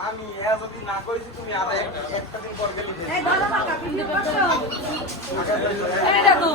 আমি হ্যাঁ যদি না করেছি তুমি আর একটা দিন পর গেলে দাদু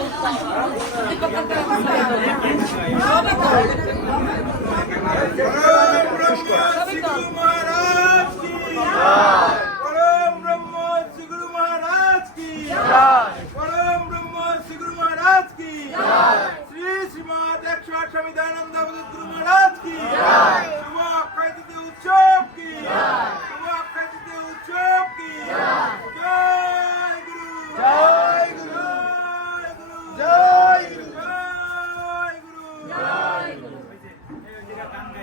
tratando.